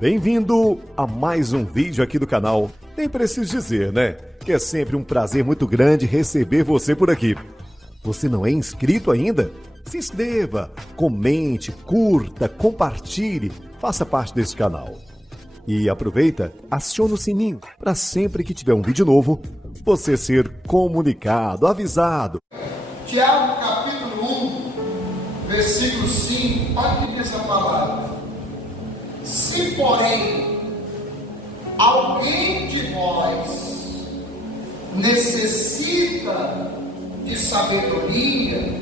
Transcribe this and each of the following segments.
Bem-vindo a mais um vídeo aqui do canal. Nem preciso dizer, né? Que é sempre um prazer muito grande receber você por aqui. Você não é inscrito ainda? Se inscreva, comente, curta, compartilhe, faça parte desse canal. E aproveita, aciona o sininho para sempre que tiver um vídeo novo, você ser comunicado, avisado. Tiago capítulo 1, versículo 5, olha o que diz a palavra. Se, porém, alguém de vós necessita de sabedoria,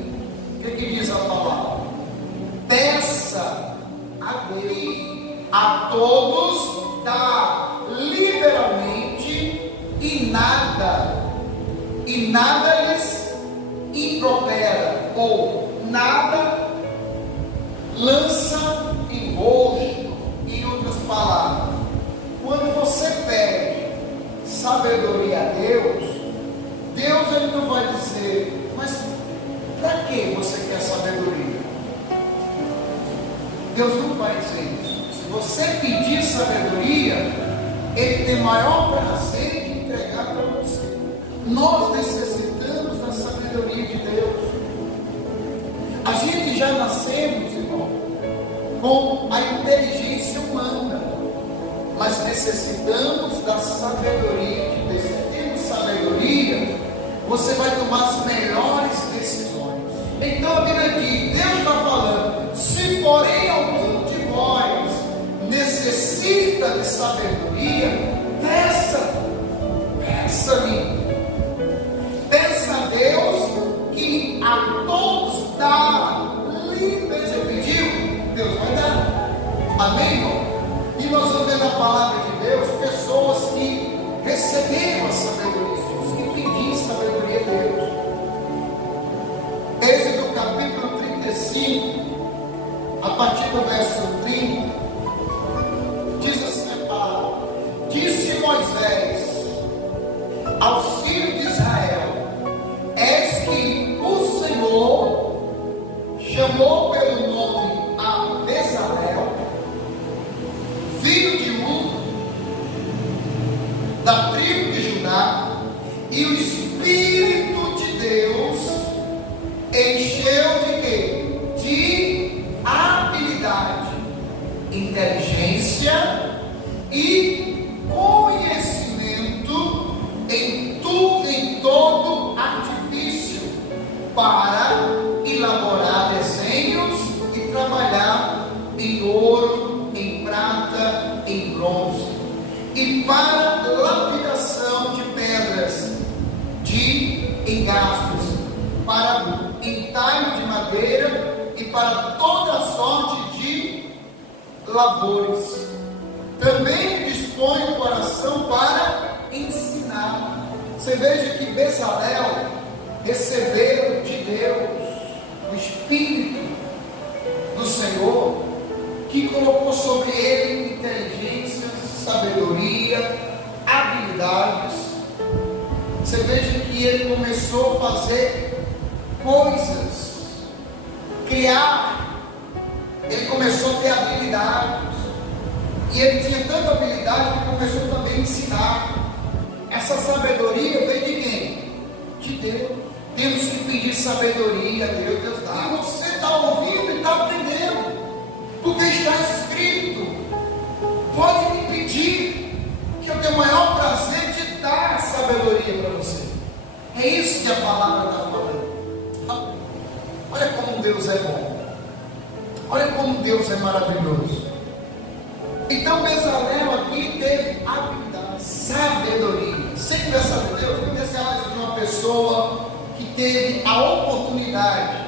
o que diz a palavra? Peça a Deus. A todos dá liberalmente e nada lhes impropera, ou nada lança em rosto. Em outras palavras, quando você pede sabedoria a Deus, ele não vai dizer, mas para que você quer sabedoria? Deus não vai dizer isso. Se você pedir sabedoria, Ele tem maior prazer de entregar para você. Nós necessitamos da sabedoria de Deus. A gente já nascemos, irmão, com a inteligência humana, mas necessitamos da sabedoria de Deus. Se temos sabedoria, você vai tomar as melhores decisões. Então a Bíblia diz, Deus está falando, se porém algum de vós necessita de sabedoria, peça a Deus, que a todos dá livre. Você pediu, Deus vai dar. Amém, irmão? E nós vamos ver na palavra de Deus pessoas que receberam a sabedoria de Deus, que pediram sabedoria a Deus. Êxodo capítulo 35, a partir do verso 30, diz assim a palavra: disse Moisés aos filhos de Israel: eis que o Senhor chamou pelo nome a Bezalel, filho de da tribo de Judá, e o Espírito de Deus encheu de quê? De habilidade, inteligência e conhecimento em todo artifício, para elaborar desenhos e trabalhar em ouro, em prata, em bronze, e para lapidação de pedras, de engastes, para entalho de madeira e para toda sorte de labores. Também dispõe o coração para ensinar. Você veja que Bezalel recebeu de Deus o Espírito do Senhor, que colocou sobre ele inteligência, sabedoria, habilidades. Você veja que ele começou a fazer coisas, criar. Ele começou a ter habilidades, e ele tinha tanta habilidade que começou também a ensinar. Essa sabedoria veio de quem? De Deus. Temos que pedir sabedoria a Deus, Deus dá. E você está ouvindo e está aprendendo, porque está escrito: pode me pedir, que eu tenho o maior prazer de dar a sabedoria para você. É isso que a palavra está falando. Olha como Deus é bom, olha como Deus é maravilhoso. Então Bezalel aqui teve habilidade, sabedoria. Sempre vai saber, Deus me desce de uma pessoa que teve a oportunidade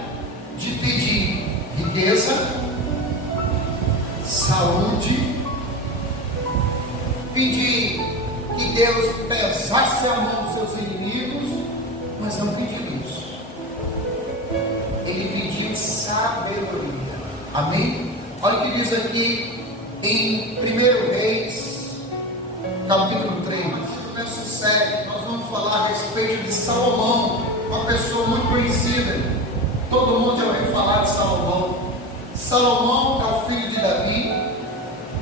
de pedir riqueza, saúde, pedir que Deus pesasse a mão dos seus inimigos, mas não pediu isso. Ele pediu sabedoria. Amém? Olha o que diz aqui em 1 Reis, capítulo 3, verso 7. Nós vamos falar a respeito de Salomão, uma pessoa muito conhecida. Todo mundo já ouviu falar de Salomão. Salomão é o filho de Davi,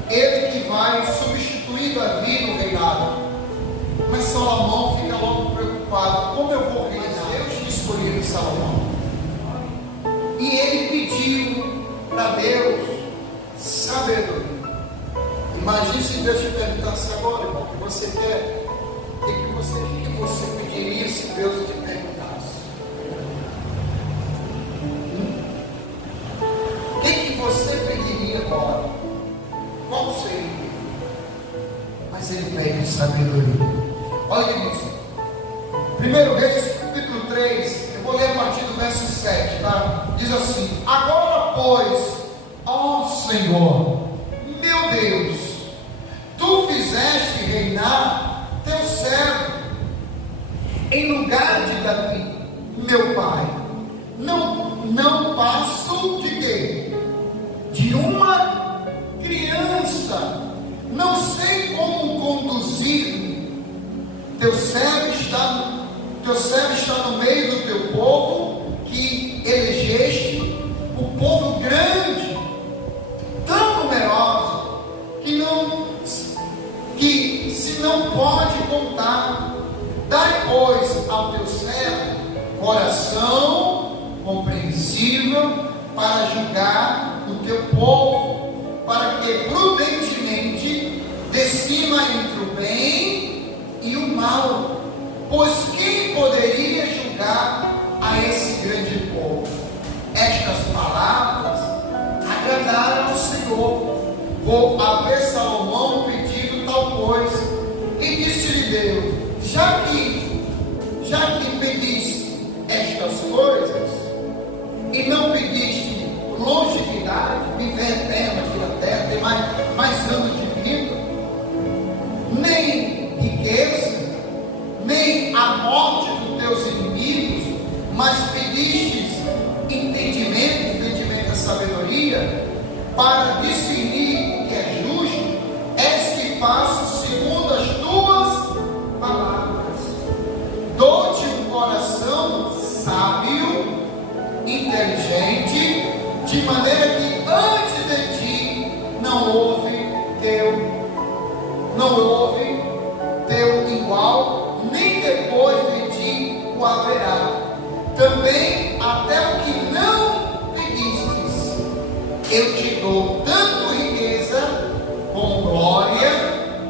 ele que vai construir Davi no reinado. Mas Salomão fica logo preocupado: como eu vou reinar? Deus que escolheu Salomão. E ele pediu para Deus sabedoria. Imagine se Deus te perguntasse agora, irmão, o que você quer? O que você pediria se Deus te perguntasse? O que você pediria agora? Qual seria? Mas ele pede sabedoria. Olha o que diz. 1 Reis, capítulo 3, eu vou ler a partir do verso 7, tá? Diz assim: agora, pois, ó Senhor, meu Deus, tu fizeste reinar teu servo em lugar de Davi, meu pai. Não passo de quê? De uma criança. Não sei como conduzir. Teu servo está no meio do teu povo, que elegeste, o povo grande, tão numeroso, que se não pode contar. Dai, pois, ao teu servo coração compreensível para julgar o teu povo, para que prudentemente decima entre o bem e o mal. Pois quem poderia julgar a esse grande povo? Estas palavras agradaram ao Senhor. Vou haver Salomão pedido tal coisa. E disse-lhe Deus: já que pediste estas coisas, e não pediste longevidade, viver eterno aqui na terra, ter mais anos de vida, nem riqueza, nem a morte dos teus inimigos, mas pedistes entendimento, sabedoria, para discernir o que é justo, és que faço segundo as tuas palavras. Dou-te um coração sábio, inteligente, de maneira que antes de ti não houve teu igual, nem depois de ti o haverá. Também até o que não pedistes, eu te dou tanto riqueza como glória,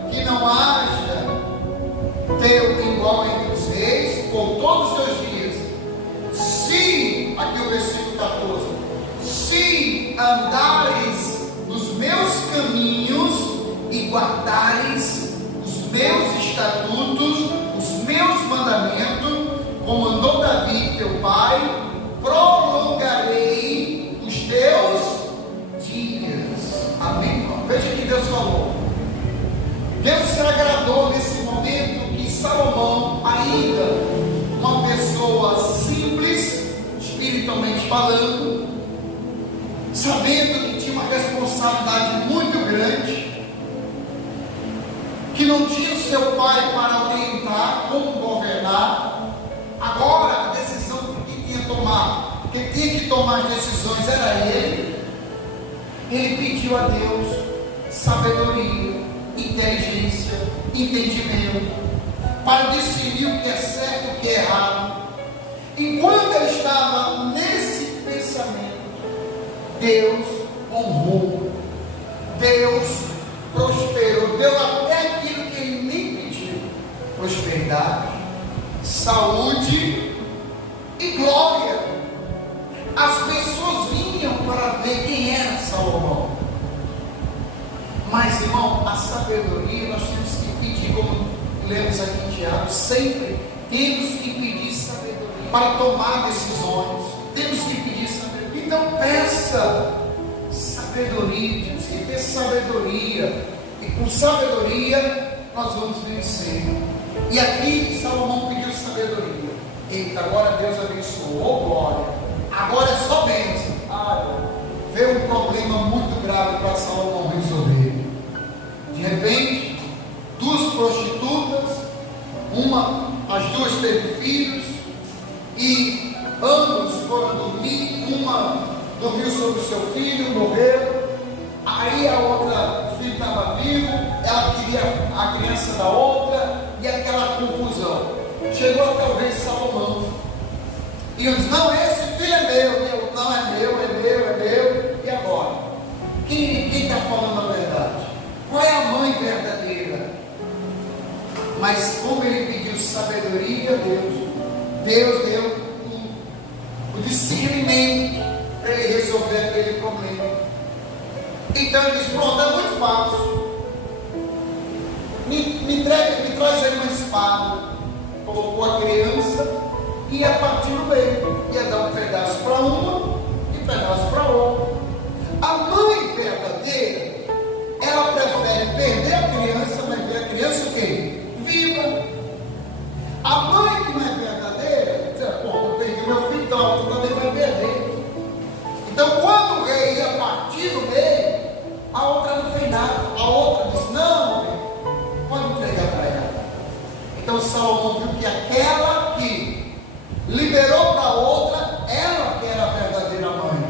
que não haja teu igual entre os reis por todos os teus dias. Se, aqui o versículo 14, se andares nos meus caminhos e guardares os meus estatutos, os meus mandamentos, como andou Davi teu pai, prolongarei os teus dias. Amém, irmão? Veja que Deus falou. Deus se agradou nesse momento que Salomão, ainda uma pessoa simples, espiritualmente falando, sabendo que tinha uma responsabilidade muito grande, que não tinha o seu pai para orientar como governar. Agora a decisão que tinha que tomar as decisões era ele. Ele pediu a Deus sabedoria, inteligência, entendimento, para discernir o que é certo e o que é errado. Enquanto ele estava nesse pensamento, Deus honrou, Deus prosperou, deu até aquilo que ele nem pediu: prosperidade, saúde e glória. As pessoas vinham para ver quem era Salomão. Mas, irmão, a sabedoria nós temos que pedir, como lemos aqui em Tiago, sempre temos que pedir sabedoria para tomar decisões. Temos que pedir sabedoria. Então peça sabedoria, temos que ter sabedoria, e com sabedoria nós vamos vencer. E aqui Salomão pediu sabedoria. Eita, agora Deus abençoou, oh glória, agora é só bênção. Veio um problema muito grave para Salomão resolver. De repente, duas prostitutas, as duas teve filhos, e ambos foram dormir. Uma dormiu sobre o seu filho, morreu. Aí a outra filha estava viva, ela queria a criança da outra, e aquela confusão. Chegou até o rei Salomão, e ele disse: não, esse filho é meu. Não, é meu, e agora? Quem está falando a verdade? Qual é a mãe verdadeira? Mas como ele pediu sabedoria a Deus deu o discernimento para ele resolver aquele problema. Então ele disse: pronto, é muito fácil. Me traz aí uma espada. Colocou a criança e ia partir no meio. Ia dar um pedaço para uma e um pedaço para outra. A mãe verdadeira, ela prefere perder a criança, mas ver a criança o quê? Viva. A mãe que não é verdadeira, diz: pô, eu perdi meu filho, então tu também vai perder. Então quando o rei ia partir no meio, a outra não fez nada. A outra disse: não, rei, pode entregar para ela. Então Salomão viu que aquela que liberou para a outra, ela que era a verdadeira mãe,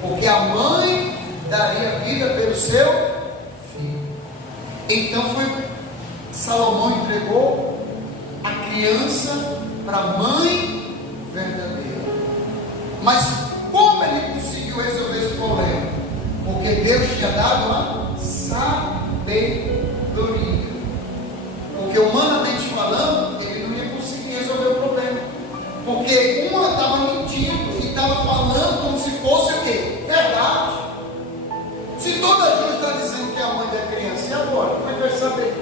porque a mãe daria vida pelo seu filho. Então Salomão entregou a criança para a mãe verdadeira. Mas como ele conseguiu resolver esse problema? Porque Deus tinha dado uma sabedoria. Porque humanamente falando, ele não ia conseguir resolver o problema. Porque uma estava mentindo e estava falando como se fosse o quê? Verdade. Se toda a gente está dizendo que é a mãe da criança, e agora? Como é que vai saber?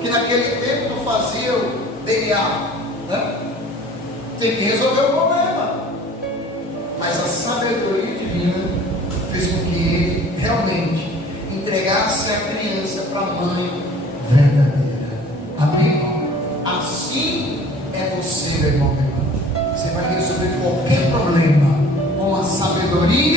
Que naquele tempo não fazia o DNA, né? Tem que resolver o problema. Mas a sabedoria divina fez com que ele realmente entregasse a criança para a mãe verdadeira. Amém? Assim é você, meu irmão. Você vai resolver qualquer problema com a sabedoria